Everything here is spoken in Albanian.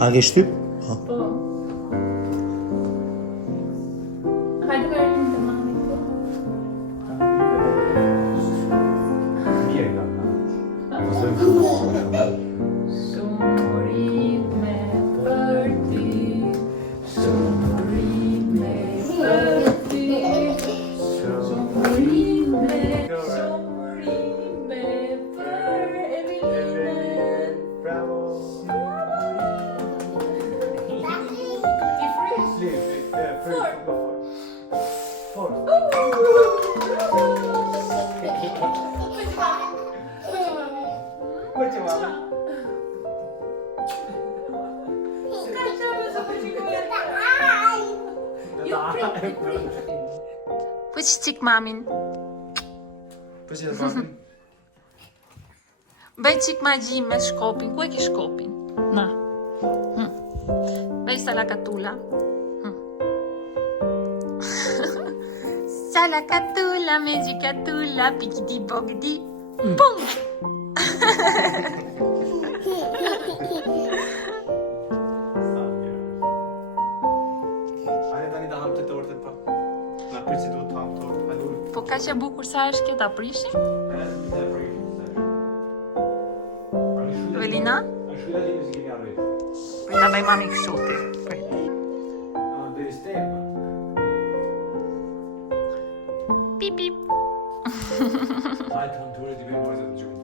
A ke shtyp? Po. Hajde kërë të mami po. Shumërime për ty, shumërime për ty, shumërime për Evelinën. Bravo. Puç çik mamin. Bëj çik magji me shkopin. Ku e ke shkopin? Na. Bëj salakatula. Salakatula, magicatula, pikiti bogdi. Pum! Po ka që bukur sa është kjo ta prishim? Evelina? Po ta bëj mami kështu ti. Pip pip.